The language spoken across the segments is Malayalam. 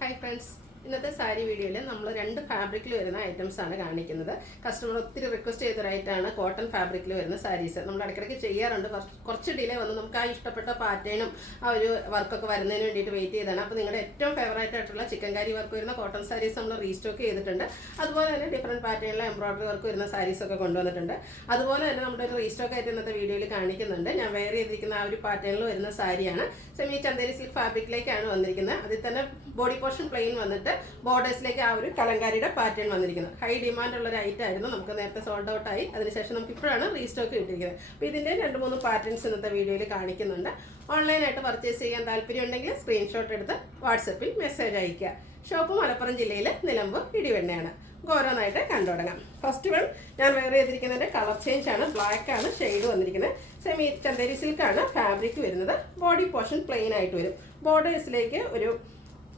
Hi friends. ഇന്നത്തെ സാരി വീഡിയോയിൽ നമ്മൾ രണ്ട് ഫാബ്രിക്കിൽ വരുന്ന ഐറ്റംസ് ആണ് കാണിക്കുന്നത്. കസ്റ്റമർ ഒത്തിരി റിക്വസ്റ്റ് ചെയ്തതായിട്ടാണ് കോട്ടൺ ഫാബ്രിക്കിൽ വരുന്ന സാരീസ്. നമ്മൾ ഇടയ്ക്കിടയ്ക്ക് ചെയ്യാറുണ്ട്. കുറച്ച് ഡിലേ വന്ന് നമുക്ക് ആ ഇഷ്ടപ്പെട്ട പാറ്റേണും ആ ഒരു വർക്കൊക്കെ വരുന്നതിന് വേണ്ടിയിട്ട് വെയിറ്റ് ചെയ്താണ്. അപ്പോൾ നിങ്ങളുടെ ഏറ്റവും ഫേവറേറ്റ് ആയിട്ടുള്ള ചിക്കൻകാരി വർക്ക് വരുന്ന കോട്ടൺ സാരീസ് നമ്മൾ റീസ്റ്റോക്ക് ചെയ്തിട്ടുണ്ട്. അതുപോലെ തന്നെ ഡിഫറെൻറ്റ് പാറ്റേണിലെ എംബ്രോയിഡറി വർക്ക് വരുന്ന സാരീസ് ഒക്കെ കൊണ്ടുവന്നിട്ടുണ്ട്. അതുപോലെ തന്നെ നമ്മുടെ ഒരു റീസ്റ്റോക്ക് ആയിട്ട് ഇന്നത്തെ വീഡിയോയിൽ കാണിക്കുന്നുണ്ട്. ഞാൻ വെയർ ചെയ്തിരിക്കുന്ന ആ ഒരു പാറ്റേണിൽ വരുന്ന സാരിയാണ്. സെമി ചന്ദേരി സിൽക്ക് ഫാബ്രിക്കിലേക്കാണ് വന്നിരിക്കുന്നത്. അതിൽ തന്നെ ബോഡി പോർഷൻ പ്ലെയിൻ വന്നിട്ട് ബോർഡേഴ്സിലേക്ക് ആ ഒരു കലങ്കാരിയുടെ പാറ്റേൺ വന്നിരിക്കുന്നത്. ഹൈ ഡിമാൻഡ് ഉള്ള ഒരു ഐറ്റം ആയിരുന്നു. നമുക്ക് നേരത്തെ സോൾഡ് ഔട്ട് ആയി. അതിനുശേഷം നമുക്ക് ഇപ്പോഴാണ് റീസ്റ്റോക്ക് കിട്ടിയിരിക്കുന്നത്. അപ്പോൾ ഇതിൻ്റെ 2-3 പാറ്റേൺസ് ഇന്നത്തെ വീഡിയോയിൽ കാണിക്കുന്നുണ്ട്. ഓൺലൈനായിട്ട് പർച്ചേസ് ചെയ്യാൻ താല്പര്യം ഉണ്ടെങ്കിൽ സ്ക്രീൻഷോട്ട് എടുത്ത് വാട്സപ്പിൽ മെസ്സേജ് അയയ്ക്കുക. ഷോപ്പ് മലപ്പുറം ജില്ലയിൽ നിലമ്പൂർ ഇടിവെണ്ണയാണ്. ഓരോന്നായിട്ട് കണ്ടു തുടങ്ങാം. ഫസ്റ്റ് വൺ ഞാൻ വെയർ ചെയ്തിരിക്കുന്നതിൻ്റെ കളർ ചേഞ്ച് ആണ്. ബ്ലാക്ക് ആണ് ഷെയ്ഡ് വന്നിരിക്കുന്നത്. സെമി ചന്ദേരി സിൽക്കാണ് ഫാബ്രിക് വരുന്നത്. ബോഡി പോർഷൻ പ്ലെയിൻ ആയിട്ട് വരും. ബോർഡേഴ്സിലേക്ക് ഒരു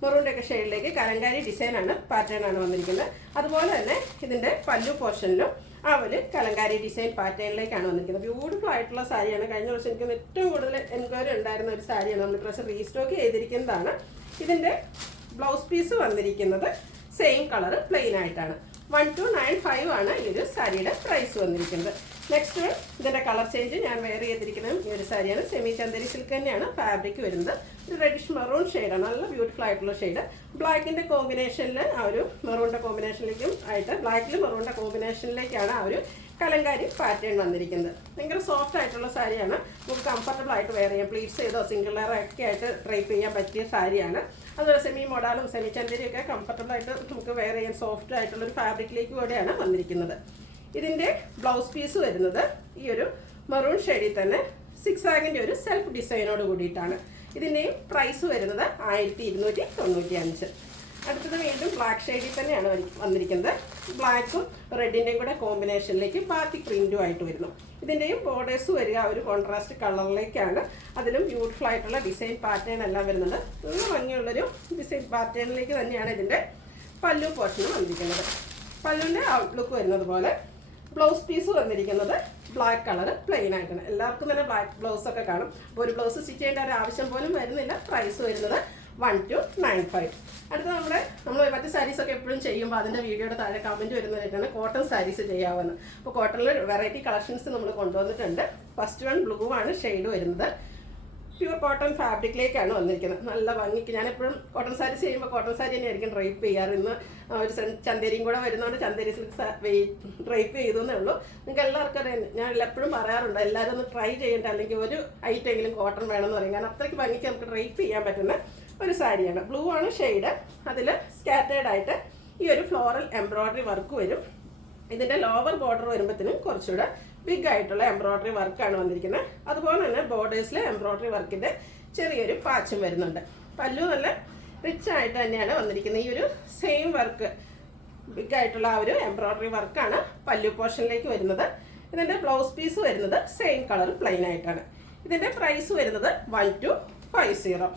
മെറൂണിൻ്റെ ഒക്കെ ഷെയ്ഡിലേക്ക് കലങ്കാരി ഡിസൈനാണ് പാറ്റേൺ ആണ് വന്നിരിക്കുന്നത്. അതുപോലെ തന്നെ ഇതിൻ്റെ പല്ലു പോർഷനിലും ആ ഒരു കലങ്കാരി ഡിസൈൻ പാറ്റേണിലേക്കാണ് വന്നിരിക്കുന്നത്. ബ്യൂട്ടിഫുൾ ആയിട്ടുള്ള സാരിയാണ്. കഴിഞ്ഞ വർഷം എനിക്ക് ഏറ്റവും കൂടുതൽ എൻക്വയറി ഉണ്ടായിരുന്ന ഒരു സാരിയാണ്. നമ്മൾ ഇപ്രാവശ്യം റീസ്റ്റോക്ക് ചെയ്തിരിക്കുന്നതാണ്. ഇതിൻ്റെ ബ്ലൗസ് പീസ് വന്നിരിക്കുന്നത് സെയിം കളർ പ്ലെയിൻ ആയിട്ടാണ്. 1295 ആണ് ഈ ഒരു സാരിയുടെ പ്രൈസ് വന്നിരിക്കുന്നത്. നെക്സ്റ്റ് ഇതിൻ്റെ കളർ ചേഞ്ച് ഞാൻ വെയർ ചെയ്തിരിക്കുന്നത് ഈ ഒരു സാരിയാണ്. സെമി ചന്ദേരി സിൽക്ക് തന്നെയാണ് ഫാബ്രിക് വരുന്നത്. ഒരു റെഡിഷ് മെറൂൺ ഷെയ്ഡാണ്. നല്ല ബ്യൂട്ടിഫുൾ ആയിട്ടുള്ള ഷെയ്ഡ്. ബ്ലാക്കിൻ്റെ കോമ്പിനേഷനിൽ ആ ഒരു മെറൂണിൻ്റെ കോമ്പിനേഷനിലേക്കും ആയിട്ട് ബ്ലാക്കിൽ മെറൂണിൻ്റെ കോമ്പിനേഷനിലേക്കാണ് ആ ഒരു കലങ്കാരി പാറ്റേൺ വന്നിരിക്കുന്നത്. ഭയങ്കര സോഫ്റ്റ് ആയിട്ടുള്ള സാരിയാണ്. നമുക്ക് കംഫർട്ടബിൾ ആയിട്ട് വെയർ ചെയ്യാം. പ്ലീറ്റ്സ് ചെയ്തോ സിംഗിൾ ലെയർ ഒക്കെ ആയിട്ട് ഡ്രൈപ്പ് ചെയ്യാൻ പറ്റിയ സാരിയാണ്. അതുപോലെ സെമി മോഡലും സെമി ചന്ദേരിയൊക്കെ കംഫർട്ടബിൾ ആയിട്ട് നമുക്ക് വെയർ ചെയ്യാൻ സോഫ്റ്റ് ആയിട്ടുള്ളൊരു ഫാബ്രിക്കിലേക്ക് കൂടെയാണ് വന്നിരിക്കുന്നത്. ഇതിൻ്റെ ബ്ലൗസ് പീസ് വരുന്നത് ഈ ഒരു മെറൂൺ ഷെയ്ഡിൽ തന്നെ 6 ആഗിൻ്റെ ഒരു സെൽഫ് ഡിസൈനോട് കൂടിയിട്ടാണ്. ഇതിൻ്റെയും പ്രൈസ് വരുന്നത് 1295. അടുത്തത് വീണ്ടും ബ്ലാക്ക് ഷെയ്ഡിൽ തന്നെയാണ് വന്നിരിക്കുന്നത്. ബ്ലാക്കും റെഡിൻ്റെയും കൂടെ കോമ്പിനേഷനിലേക്ക് ബാക്കി പ്രിൻറ്റും ആയിട്ട് വരുന്നു. ഇതിൻ്റെയും ബോർഡേഴ്സ് വരിക ഒരു കോൺട്രാസ്റ്റ് കളറിലേക്കാണ്. അതിലും ബ്യൂട്ടിഫുൾ ആയിട്ടുള്ള ഡിസൈൻ പാറ്റേൺ എല്ലാം വരുന്നുണ്ട്. നല്ല ഭംഗിയുള്ളൊരു ഡിസൈൻ പാറ്റേണിലേക്ക് തന്നെയാണ് ഇതിൻ്റെ പല്ലു പോർഷനും വന്നിരിക്കുന്നത്. പല്ലുവിൻ്റെ ഔട്ട്ലുക്ക് വരുന്നത് പോലെ ബ്ലൗസ് പീസ് വന്നിരിക്കുന്നത് ബ്ലാക്ക് കളർ പ്ലെയിൻ ആയിട്ടാണ്. എല്ലാവർക്കും തന്നെ ബ്ലാക്ക് ബ്ലൗസൊക്കെ കാണും. അപ്പോൾ ഒരു ബ്ലൗസ് സ്റ്റിച്ച് ചെയ്യേണ്ട ഒരു ആവശ്യം പോലും വരുന്നില്ല. പ്രൈസ് വരുന്നത് 1295. അടുത്ത നമ്മൾ മറ്റു സാരീസൊക്കെ എപ്പോഴും ചെയ്യുമ്പോൾ അതിൻ്റെ വീഡിയോയുടെ താഴെ കമൻറ്റ് വരുന്നതായിട്ടാണ് കോട്ടൺ സാരീസ് ചെയ്യാവുന്നത്. അപ്പോൾ കോട്ടണിൽ വെറൈറ്റി കളക്ഷൻസ് നമ്മൾ കൊണ്ടുവന്നിട്ടുണ്ട്. ഫസ്റ്റ് വൺ ബ്ലൂ ആണ് ഷെയ്ഡ് വരുന്നത്. പ്യൂർ കോട്ടൺ ഫാബ്രിക്കിലേക്കാണ് വന്നിരിക്കുന്നത്. നല്ല ഭംഗിക്ക് ഞാൻ എപ്പോഴും കോട്ടൺ സാരീസ് ചെയ്യുമ്പോൾ കോട്ടൺ സാരി തന്നെയായിരിക്കും ഡ്രൈപ്പ് ചെയ്യാറ്. ഇന്ന് ഒരു ചന്ദേരിയും കൂടെ വരുന്നതുകൊണ്ട് ചന്ദേരി സിൽക്ക് ഡ്രൈപ്പ് ചെയ്തു എന്നേ ഉള്ളൂ. നിങ്ങൾക്ക് എല്ലാവർക്കും അറിയാം. ഞാൻ എപ്പോഴും പറയാറുണ്ട് എല്ലാവരും ഒന്ന് ട്രൈ ചെയ്യേണ്ട, അല്ലെങ്കിൽ ഒരു ഐറ്റമെങ്കിലും കോട്ടൺ വേണമെന്ന് പറയും. കാരണം അത്രയ്ക്ക് ഭംഗിക്ക് നമുക്ക് ഡ്രൈപ്പ് ചെയ്യാൻ പറ്റുന്ന ഒരു സാരിയാണ്. ബ്ലൂ ആണ് ഷെയ്ഡ്. അതിൽ സ്കാറ്റേഡ് ആയിട്ട് ഈ ഒരു ഫ്ലോറൽ എംബ്രോയിഡറി വർക്ക് വരും. ഇതിൻ്റെ ലോവർ ബോർഡർ വരുമ്പോഴത്തേനും കുറച്ചുകൂടെ ബിഗ് ആയിട്ടുള്ള എംബ്രോയിഡറി വർക്കാണ് വന്നിരിക്കുന്നത്. അതുപോലെ തന്നെ ബോർഡേഴ്സിലെ എംബ്രോയിഡറി വർക്കിൻ്റെ ചെറിയൊരു പാച്ചും വരുന്നുണ്ട്. പല്ലു നല്ല റിച്ച് ആയിട്ട് തന്നെയാണ് വന്നിരിക്കുന്നത്. ഈ ഒരു സെയിം വർക്ക് ബിഗ് ആയിട്ടുള്ള ആ ഒരു എംബ്രോയിഡറി വർക്കാണ് പല്ലു പോർഷനിലേക്ക് വരുന്നത്. ഇതിൻ്റെ ബ്ലൗസ് പീസ് വരുന്നത് സെയിം കളർ പ്ലെയിൻ ആയിട്ടാണ്. ഇതിൻ്റെ പ്രൈസ് വരുന്നത് 1250.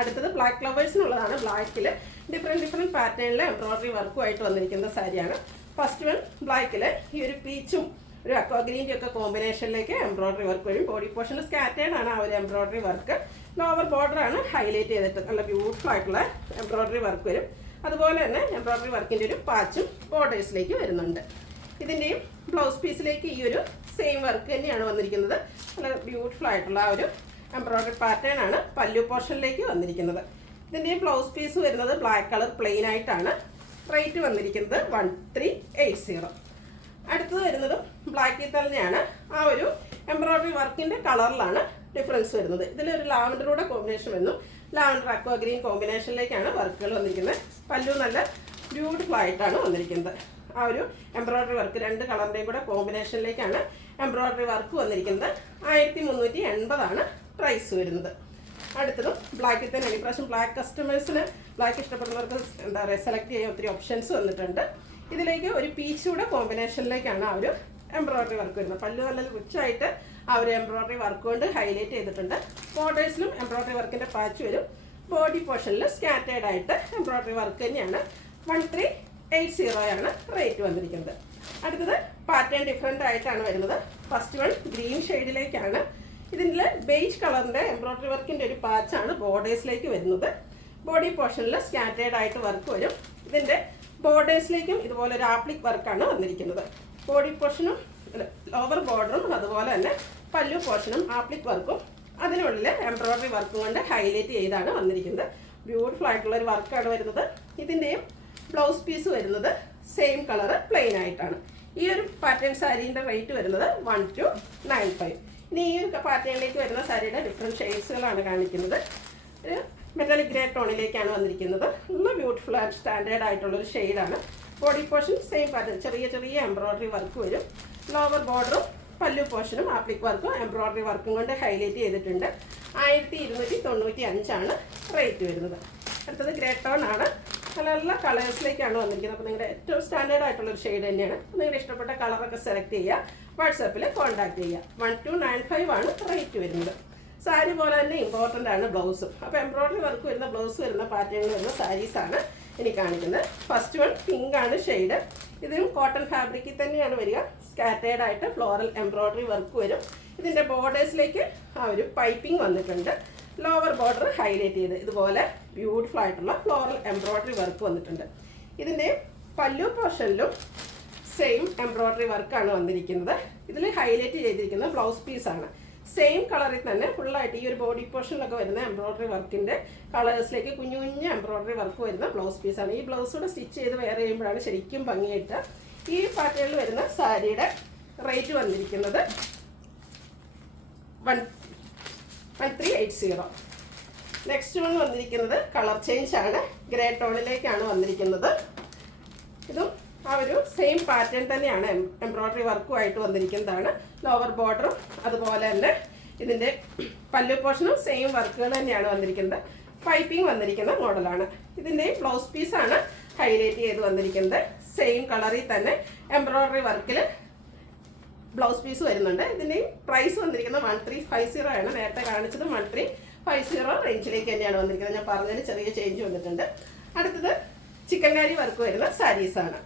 അടുത്തത് ബ്ലാക്ക് ലവേഴ്സിനുള്ളതാണ്. ബ്ലാക്കിൽ ഡിഫറെൻറ്റ് പാറ്റേണിലെ എംബ്രോയിഡറി വർക്കുമായിട്ട് വന്നിരിക്കുന്ന സാരിയാണ്. ഫസ്റ്റ് വൺ ബ്ലാക്കിൽ ഈ ഒരു പീച്ചും ഒരു അക്വാ ഗ്രീൻ്റെ ഒക്കെ കോമ്പിനേഷനിലേക്ക് എംബ്രോയിഡറി വർക്ക് വരും. ബോഡി പോർഷനിൽ സ്കാറ്റേഡ് ആണ് ആ ഒരു എംബ്രോയിഡറി വർക്ക്. ലോവർ ബോർഡറാണ് ഹൈലൈറ്റ് ചെയ്തിട്ട് നല്ല ബ്യൂട്ടിഫുൾ ആയിട്ടുള്ള എംബ്രോയിഡറി വർക്ക് വരും. അതുപോലെ തന്നെ എംബ്രോയിഡറി വർക്കിൻ്റെ ഒരു പാച്ചും ബോർഡേഴ്സിലേക്ക് വരുന്നുണ്ട്. ഇതിൻ്റെയും ബ്ലൗസ് പീസിലേക്ക് ഈ ഒരു സെയിം വർക്ക് തന്നെയാണ് വന്നിരിക്കുന്നത്. നല്ല ബ്യൂട്ടിഫുൾ ആയിട്ടുള്ള ആ ഒരു എംബ്രോയിഡറി പാറ്റേൺ ആണ് പല്ലു പോർഷനിലേക്ക് വന്നിരിക്കുന്നത്. ഇതിൻ്റെയും ബ്ലൗസ് പീസ് വരുന്നത് ബ്ലാക്ക് കളർ പ്ലെയിൻ ആയിട്ടാണ്. റേറ്റ് വന്നിരിക്കുന്നത് 1380. അടുത്തത് വരുന്നതും ബ്ലാക്കിൽ തന്നെയാണ്. ആ ഒരു എംബ്രോയിഡറി വർക്കിൻ്റെ കളറിലാണ് ഡിഫറൻസ് വരുന്നത്. ഇതിലൊരു ലാവൻഡറൂടെ കോമ്പിനേഷൻ വരുന്നു. ലാവൻഡർ അക്വാ ഗ്രീൻ കോമ്പിനേഷനിലേക്കാണ് വർക്കുകൾ വന്നിരിക്കുന്നത്. പല്ലു നല്ല ബ്യൂട്ടിഫുൾ ആയിട്ടാണ് വന്നിരിക്കുന്നത്. ആ ഒരു എംബ്രോയിഡറി വർക്ക് രണ്ട് കളറിൻ്റെയും കൂടെ കോമ്പിനേഷനിലേക്കാണ് എംബ്രോയിഡറി വർക്ക് വന്നിരിക്കുന്നത്. 1380 ആണ് പ്രൈസ് വരുന്നത്. അടുത്തതും ബ്ലാക്കിൽ തന്നെ. ഇപ്രാവശ്യം ബ്ലാക്ക് കസ്റ്റമേഴ്സിന് ബ്ലാക്ക് ഇഷ്ടപ്പെടുന്നവർക്ക് എന്താ പറയുക സെലക്ട് ചെയ്യാൻ ഒത്തിരി ഓപ്ഷൻസ് വന്നിട്ടുണ്ട്. ഇതിലേക്ക് ഒരു പീച്ചൂടെ കോമ്പിനേഷനിലേക്കാണ് ആ ഒരു എംബ്രോയിഡറി വർക്ക് വരുന്നത്. പല്ലു നല്ല റിച്ചായിട്ട് ആ ഒരു എംബ്രോയിഡറി വർക്ക് കൊണ്ട് ഹൈലൈറ്റ് ചെയ്തിട്ടുണ്ട്. ബോർഡേഴ്സിലും എംബ്രോയിഡറി വർക്കിൻ്റെ പാച്ച് വരും. ബോഡി പോർഷനിൽ സ്കാറ്റേഡ് ആയിട്ട് എംബ്രോയിഡറി വർക്ക് തന്നെയാണ്. 1380 ആണ് റേറ്റ് വന്നിരിക്കുന്നത്. അടുത്തത് പാറ്റേൺ ഡിഫറെൻ്റ് ആയിട്ടാണ് വരുന്നത്. ഫസ്റ്റ് വൺ ഗ്രീൻ ഷെയ്ഡിലേക്കാണ്. ഇതിൻ്റെ ബേജ് കളറിൻ്റെ എംബ്രോയിഡറി വർക്കിൻ്റെ ഒരു പാച്ചാണ് ബോർഡേഴ്സിലേക്ക് വരുന്നത്. ബോഡി പോർഷനിൽ സ്കാറ്റേഡ് ആയിട്ട് വർക്ക് വരും. ഇതിൻ്റെ ബോർഡേഴ്സിലേക്കും ഇതുപോലെ ഒരു ആപ്ലിക് വർക്കാണ് വന്നിരിക്കുന്നത്. ബോഡി പോർഷനും ലോവർ ബോർഡറും അതുപോലെ തന്നെ പല്ലു പോർഷനും ആപ്ലിക് വർക്കും അതിനുള്ളിൽ എംബ്രോയ്ഡറി വർക്കും കൊണ്ട് ഹൈലൈറ്റ് ചെയ്താണ് വന്നിരിക്കുന്നത്. ബ്യൂട്ടിഫുൾ ആയിട്ടുള്ള ഒരു വർക്കാണ് വരുന്നത്. ഇതിൻ്റെയും ബ്ലൗസ് പീസ് വരുന്നത് സെയിം കളറ് പ്ലെയിൻ ആയിട്ടാണ്. ഈ ഒരു പാറ്റേൺ സാരീൻ്റെ റേറ്റ് വരുന്നത് 1295. ഇനി ഈ ഒരു പാറ്റേണിലേക്ക് വരുന്ന സാരിയുടെ ഡിഫറെൻറ്റ് ഷെയ്ഡ്സുകളാണ് കാണിക്കുന്നത്. ഒരു മെറ്റാലിക് ഗ്രേ ടോണിലേക്കാണ് വന്നിരിക്കുന്നത്. നല്ല ബ്യൂട്ടിഫുൾ ആൻഡ് സ്റ്റാൻഡേർഡ് ആയിട്ടുള്ളൊരു ഷെയ്ഡാണ്. ബോഡി പോർഷൻ സെയിം പാറ്റേൺ, ചെറിയ ചെറിയ എംബ്രോയ്ഡറി വർക്ക് വരും. ലോവർ ബോർഡറും പല്ലു പോർഷനും ആപ്ലിക് വർക്കും എംബ്രോയ്ഡറി വർക്കും കൊണ്ട് ഹൈലൈറ്റ് ചെയ്തിട്ടുണ്ട്. 1295 റേറ്റ് വരുന്നത്. അടുത്തത് ഗ്രേ ടോൺ ആണ്. നല്ല നല്ല കളേഴ്സിലേക്കാണ് വന്നിരിക്കുന്നത്. അപ്പോൾ നിങ്ങളുടെ ഏറ്റവും സ്റ്റാൻഡേർഡ് ആയിട്ടുള്ളൊരു ഷെയ്ഡ് തന്നെയാണ്. നിങ്ങളുടെ ഇഷ്ടപ്പെട്ട കളറൊക്കെ സെലക്ട് ചെയ്യുക, വാട്സാപ്പിൽ കോൺടാക്ട് ചെയ്യുക. 1295 റേറ്റ് വരുന്നത്. സാരി പോലെ തന്നെ ഇമ്പോർട്ടൻ്റ് ആണ് ബ്ലൗസും. അപ്പോൾ എംബ്രോയ്ഡറി വർക്ക് വരുന്ന ബ്ലൗസ് വരുന്ന പാറ്റേണിൽ വരുന്ന സാരീസാണ് ഇനി കാണിക്കുന്നത്. ഫസ്റ്റ് വൺ പിങ്ക് ആണ് ഷെയ്ഡ്. ഇതിലും കോട്ടൺ ഫാബ്രിക്കിൽ തന്നെയാണ് വരിക. സ്കാറ്റേഡ് ആയിട്ട് ഫ്ലോറൽ എംബ്രോയ്ഡറി വർക്ക് വരും. ഇതിൻ്റെ ബോർഡേഴ്സിലേക്ക് ആ ഒരു പൈപ്പിംഗ് വന്നിട്ടുണ്ട്. ലോവർ ബോർഡർ ഹൈലൈറ്റ് ചെയ്ത് ഇതുപോലെ ബ്യൂട്ടിഫുൾ ആയിട്ടുള്ള ഫ്ലോറൽ എംബ്രോയ്ഡറി വർക്ക് വന്നിട്ടുണ്ട്. ഇതിൻ്റെ പല്ലു പോർഷനിലും സെയിം എംബ്രോയ്ഡറി വർക്കാണ് വന്നിരിക്കുന്നത്. ഇതിൽ ഹൈലൈറ്റ് ചെയ്തിരിക്കുന്നത് ബ്ലൗസ് പീസാണ്. സെയിം കളറിൽ തന്നെ ഫുള്ളായിട്ട് ഈ ഒരു ബോഡി പോർഷനിലൊക്കെ വരുന്ന എംബ്രോയ്ഡറി വർക്കിൻ്റെ കളേഴ്സിലേക്ക് കുഞ്ഞു കുഞ്ഞു എംബ്രോയ്ഡറി വർക്ക് വരുന്ന ബ്ലൗസ് പീസാണ്. ഈ ബ്ലൗസ് കൂടെ സ്റ്റിച്ച് ചെയ്ത് വേറെ ചെയ്യുമ്പോഴാണ് ശരിക്കും ഭംഗിയായിട്ട്. ഈ പാറ്റേണിൽ വരുന്ന സാരിയുടെ റേറ്റ് വന്നിരിക്കുന്നത് 1380. നെക്സ്റ്റ് വൺ വന്നിരിക്കുന്നത് കളർ ചേഞ്ച് ആണ്. ഗ്രേ ടോണിലേക്കാണ് വന്നിരിക്കുന്നത്. ഇതും ആ ഒരു സെയിം പാറ്റേൺ തന്നെയാണ്. എംബ്രോയ്ഡറി വർക്കുമായിട്ട് വന്നിരിക്കുന്നതാണ്. ലോവർ ബോർഡറും അതുപോലെ തന്നെ ഇതിൻ്റെ പല്ലു പോർഷനും സെയിം വർക്കുകൾ തന്നെയാണ് വന്നിരിക്കുന്നത്. പൈപ്പിംഗ് വന്നിരിക്കുന്ന മോഡലാണ്. ഇതിൻ്റെ ബ്ലൗസ് പീസാണ് ഹൈലൈറ്റ് ചെയ്ത് വന്നിരിക്കുന്നത്. സെയിം കളറിൽ തന്നെ എംബ്രോയ്ഡറി വർക്കിൽ ബ്ലൗസ് പീസ് വരുന്നുണ്ട്. ഇതിൻ്റെയും പ്രൈസ് വന്നിരിക്കുന്നത് 1350 ആണ്. നേരത്തെ കാണിച്ചത് 1350 റേഞ്ചിലേക്ക് തന്നെയാണ് വന്നിരിക്കുന്നത്. ഞാൻ പറഞ്ഞതിന് ചെറിയ ചേഞ്ച് വന്നിട്ടുണ്ട്. അടുത്തത് ചിക്കൻകാരി വർക്ക് വരുന്ന സാരീസാണ്.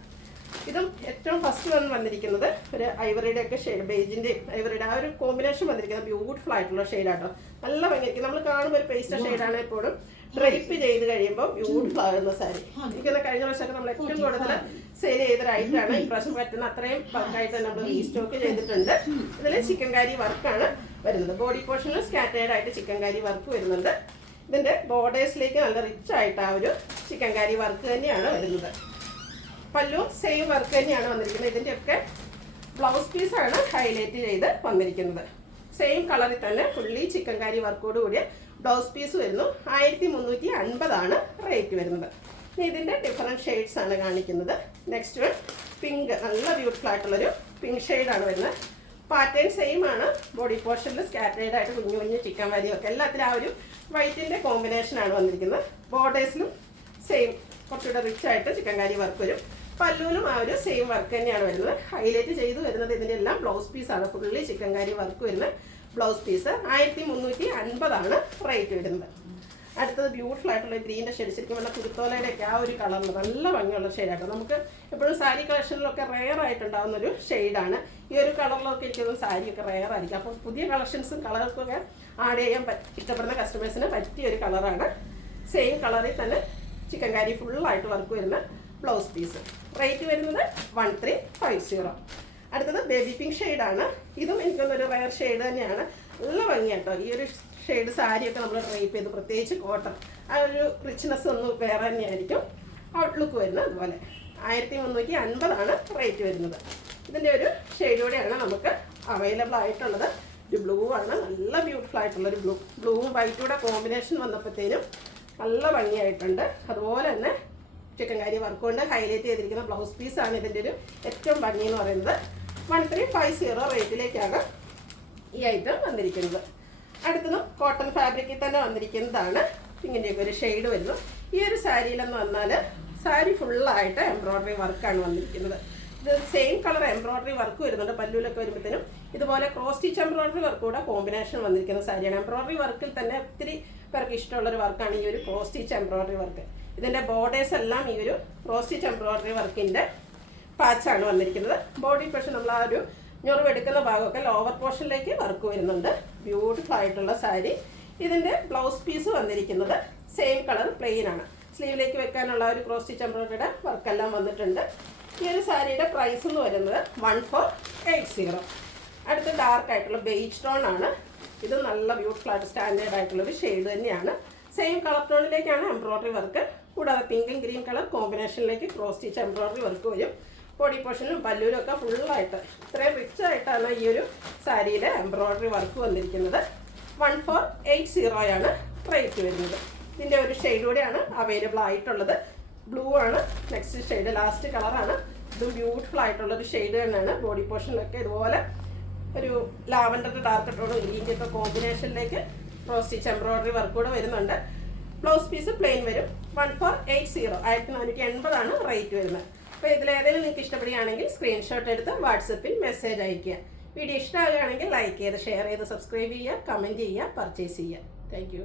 ഇതും ഏറ്റവും ഫസ്റ്റ് വന്നിരിക്കുന്നത് ഒരു ഐവറിയുടെ ഒക്കെ ഷെയ്ഡ്, ബേജിൻ്റെയും ഐവറിയുടെ ആ ഒരു കോമ്പിനേഷൻ വന്നിരിക്കുന്നത് ബ്യൂട്ടിഫുൾ ആയിട്ടുള്ള ഷെയ്ഡാട്ടോ. നല്ല ഭംഗിയായിരിക്കും. നമ്മൾ കാണുമ്പോൾ ഒരു പേസ്റ്റർ ഷെയ്ഡാണ്. എപ്പോഴും ഡ്രൈപ്പ് ചെയ്ത് കഴിയുമ്പോൾ ബ്യൂട്ടിഫുൾ ആകുന്ന സാരി. എനിക്കൊന്ന് കഴിഞ്ഞ വർഷമൊക്കെ നമ്മൾ ഏറ്റവും കൂടുതൽ സെയിൽ ചെയ്തൊരായിട്ടാണ്. ഈ പ്രാവശ്യം പറ്റുന്ന അത്രയും ബൾക്കായിട്ട് നമ്മൾ റീസ്റ്റോക്ക് ചെയ്തിട്ടുണ്ട്. ഇതിൽ ചിക്കൻകാരി വർക്കാണ് വരുന്നത്. ബോഡി പോർഷനിൽ സ്കാറ്റേഡ് ആയിട്ട് ചിക്കൻകാരി വർക്ക് വരുന്നുണ്ട്. ഇതിൻ്റെ ബോർഡേഴ്സിലേക്ക് നല്ല റിച്ച് ആയിട്ട് ആ ഒരു ചിക്കൻകാരി വർക്ക് തന്നെയാണ് വരുന്നത്. പല്ലു സെയിം വർക്ക് തന്നെയാണ് വന്നിരിക്കുന്നത്. ഇതിൻ്റെയൊക്കെ ബ്ലൗസ് പീസാണ് ഹൈലൈറ്റ് ചെയ്ത് വന്നിരിക്കുന്നത്. സെയിം കളറിൽ തന്നെ ഫുള്ളി ചിക്കൻകാരി വർക്കോട് കൂടിയ ബ്ലൗസ് പീസ് വരുന്നു. 1350 റേറ്റ് വരുന്നത്. ഇനി ഇതിൻ്റെ ഡിഫറെൻറ്റ് ഷെയ്ഡ്സ് ആണ് കാണിക്കുന്നത്. നെക്സ്റ്റ് വൺ പിങ്ക്, നല്ല ബ്യൂട്ടിഫുൾ ആയിട്ടുള്ളൊരു പിങ്ക് ഷെയ്ഡാണ് വരുന്നത്. പാറ്റേൺ സെയിം ആണ്. ബോഡി പോർഷനിൽ സ്കാറ്റേഡ് ആയിട്ട് കുഞ്ഞു കുഞ്ഞു ചിക്കൻ വരിയൊക്കെ എല്ലാത്തിലും ആ ഒരു വൈറ്റിൻ്റെ കോമ്പിനേഷനാണ് വന്നിരിക്കുന്നത്. ബോർഡേഴ്സിലും സെയിം കുറച്ചുകൂടെ റിച്ച് ആയിട്ട് ചിക്കൻകാരി വർക്ക് വരും. പല്ലുവിലും ആ ഒരു സെയിം വർക്ക് തന്നെയാണ് വരുന്നത്. ഹൈലൈറ്റ് ചെയ്ത് വരുന്നത് ഇതിൻ്റെ എല്ലാം ബ്ലൗസ് പീസാണ്. ഫുള്ളി ചിക്കൻകാരി വർക്ക് വരുന്ന ബ്ലൗസ് പീസ്. 1350 റേറ്റ് വരുന്നത്. അടുത്തത് ബ്യൂട്ടിഫുൾ ആയിട്ടുള്ള ഗ്രീൻ്റെ ഷെയ്ഡ്, ശരിക്കും പറഞ്ഞാൽ കുരുത്തോലയുടെയൊക്കെ ആ ഒരു കളറിൽ നല്ല ഭംഗിയുള്ള ഷെയ്ഡാണ്. നമുക്ക് എപ്പോഴും സാരി കളക്ഷനിലൊക്കെ റെയർ ആയിട്ടുണ്ടാകുന്നൊരു ഷെയ്ഡാണ്. ഈ ഒരു കളറിലൊക്കെ ഇരിക്കുന്ന സാരിയൊക്കെ റെയർ ആയിരിക്കും. അപ്പോൾ പുതിയ കളക്ഷൻസും കളർക്കൊക്കെ ആഡ് ചെയ്യാൻ ഇഷ്ടപ്പെടുന്ന കസ്റ്റമേഴ്സിന് പറ്റിയ ഒരു കളറാണ്. സെയിം കളറിൽ തന്നെ ചിക്കൻകാരി ഫുള്ളായിട്ട് വർക്ക് വരുന്ന ബ്ലൗസ് പീസ്. റേറ്റ് വരുന്നത് 1350. അടുത്തത് ബേബി പിങ്ക് ഷെയ്ഡാണ്. ഇതും എനിക്കൊന്നൊരു റയർ ഷെയ്ഡ് തന്നെയാണ്. നല്ല ഭംഗിയാട്ടോ. ഈ ഒരു ഷെയ്ഡ് സാരിയൊക്കെ നമ്മൾ ഡ്രൈപ്പ് ചെയ്ത്, പ്രത്യേകിച്ച് കോട്ടൺ, ആ ഒരു റിച്ച്നെസ് ഒന്ന് വേറെ തന്നെയായിരിക്കും. ഔട്ട്ലുക്ക് വരുന്നത് അതുപോലെ. 1350 റേറ്റ് വരുന്നത്. ഇതിൻ്റെ ഒരു ഷെയ്ഡോടെയാണ് നമുക്ക് അവൈലബിൾ ആയിട്ടുള്ളത്. ഒരു ബ്ലൂ ആണ്. നല്ല ബ്യൂട്ടിഫുൾ ആയിട്ടുള്ളൊരു ബ്ലൂവും വൈറ്റൂടെ കോമ്പിനേഷൻ വന്നപ്പോഴത്തേനും നല്ല ഭംഗിയായിട്ടുണ്ട്. അതുപോലെ തന്നെ ചിക്കൻകാരി വർക്ക് കൊണ്ട് ഹൈലൈറ്റ് ചെയ്തിരിക്കുന്ന ബ്ലൗസ് പീസാണ് ഇതിൻ്റെ ഒരു ഏറ്റവും ഭംഗി എന്ന് പറയുന്നത്. 1350 റേറ്റിലേക്കാണ് ഈ ഐറ്റം വന്നിരിക്കുന്നത്. അടുത്തതും കോട്ടൺ ഫാബ്രിക്കിൽ തന്നെ വന്നിരിക്കുന്നതാണ്. ഇങ്ങനെയൊക്കെ ഒരു ഷെയ്ഡ് വരുന്നു. ഈ ഒരു സാരിയിലെന്ന് പറഞ്ഞാൽ സാരി ഫുള്ളായിട്ട് എംബ്രോയ്ഡറി വർക്കാണ് വന്നിരിക്കുന്നത്. ഇത് സെയിം കളർ എംബ്രോയ്ഡറി വർക്ക് വരുന്നുണ്ട്. പല്ലുവിലൊക്കെ വരുമ്പോഴത്തേനും ഇതുപോലെ ക്രോസ് സ്റ്റിച്ച് എംബ്രോയ്ഡറി വർക്ക് കൂടെ കോമ്പിനേഷൻ വന്നിരിക്കുന്ന സാരിയാണ്. എംബ്രോയ്ഡറി വർക്കിൽ തന്നെ ഒത്തിരി പേർക്ക് ഇഷ്ടമുള്ളൊരു വർക്കാണ് ഈ ഒരു ക്രോസ് സ്റ്റിച്ച് എംബ്രോയ്ഡറി വർക്ക്. ഇതിൻ്റെ ബോർഡേഴ്സ് എല്ലാം ഈ ഒരു ക്രോസ് സ്റ്റിച്ച് എംബ്രോയ്ഡറി വർക്കിൻ്റെ പാച്ചാണ് വന്നിരിക്കുന്നത്. ബോഡി പോർഷൻ നമ്മൾ ആ ഒരു ഞൊറിവെടുക്കുന്ന ഭാഗമൊക്കെ ലോവർ പോർഷനിലേക്ക് വർക്ക് വരുന്നുണ്ട്. ബ്യൂട്ടിഫുൾ ആയിട്ടുള്ള സാരി. ഇതിൻ്റെ ബ്ലൗസ് പീസ് വന്നിരിക്കുന്നത് സെയിം കളർ പ്ലെയിൻ ആണ്. സ്ലീവിലേക്ക് വെക്കാനുള്ള ഒരു ക്രോസ് സ്റ്റിച്ച് എംബ്രോയിഡറിയുടെ വർക്കെല്ലാം വന്നിട്ടുണ്ട്. ഈ ഒരു സാരിയുടെ പ്രൈസ് എന്ന് വരുന്നത് 1480. അടുത്ത ഡാർക്ക് ആയിട്ടുള്ള ബേജ് ടോൺ ആണ്. ഇത് നല്ല ബ്യൂട്ടിഫുൾ ആയിട്ട് സ്റ്റാൻഡേർഡ് ആയിട്ടുള്ളൊരു ഷെയ്ഡ് തന്നെയാണ്. സെയിം കളർ ടോണിലേക്കാണ് എംബ്രോയിഡറി വർക്ക്. കൂടാതെ പിങ്കും ഗ്രീൻ കളർ കോമ്പിനേഷനിലേക്ക് ക്രോസ് സ്റ്റിച്ച് എംബ്രോയിഡറി വർക്ക് വരും. ബോഡി പോർഷനും പല്ലുവിലും ഒക്കെ ഫുള്ളായിട്ട് ഇത്രയും റിച്ച് ആയിട്ടാണ് ഈ ഒരു സാരിയിൽ എംബ്രോയിഡറി വർക്ക് വന്നിരിക്കുന്നത്. 1480 ആണ് റേറ്റ് വരുന്നത്. ഇതിൻ്റെ ഒരു ഷെയ്ഡ് കൂടെയാണ് അവൈലബിൾ ആയിട്ടുള്ളത്. ബ്ലൂ ആണ് നെക്സ്റ്റ് ഷെയ്ഡ്, ലാസ്റ്റ് കളറാണ്. ഇതും ബ്യൂട്ടിഫുൾ ആയിട്ടുള്ളൊരു ഷെയ്ഡ് തന്നെയാണ്. ബോഡി പോർഷനിലൊക്കെ ഇതുപോലെ ഒരു ലാവൻഡർ ഡാർക്ക് ടോണും ഗ്രീൻ്റെ ഒക്കെ കോമ്പിനേഷനിലേക്ക് ക്രോസ് സ്റ്റിച്ച് എംബ്രോയിഡറി വർക്ക് കൂടെ വരുന്നുണ്ട്. ബ്ലൗസ് പീസ് പ്ലെയിൻ വരും. 1480 1480 ആണ് റേറ്റ് വരുന്നത്. അപ്പോൾ ഇതിലേതെങ്കിലും നിങ്ങൾക്ക് ഇഷ്ടപ്പെടുകയാണെങ്കിൽ സ്ക്രീൻഷോട്ട് എടുത്ത് വാട്സപ്പിൽ മെസ്സേജ് അയയ്ക്കുക. വീഡിയോ ഇഷ്ടമാകുകയാണെങ്കിൽ ലൈക്ക് ചെയ്ത് ഷെയർ ചെയ്ത് സബ്സ്ക്രൈബ് ചെയ്യുക, കമൻറ്റ് ചെയ്യുക, പർച്ചേസ് ചെയ്യുക. താങ്ക്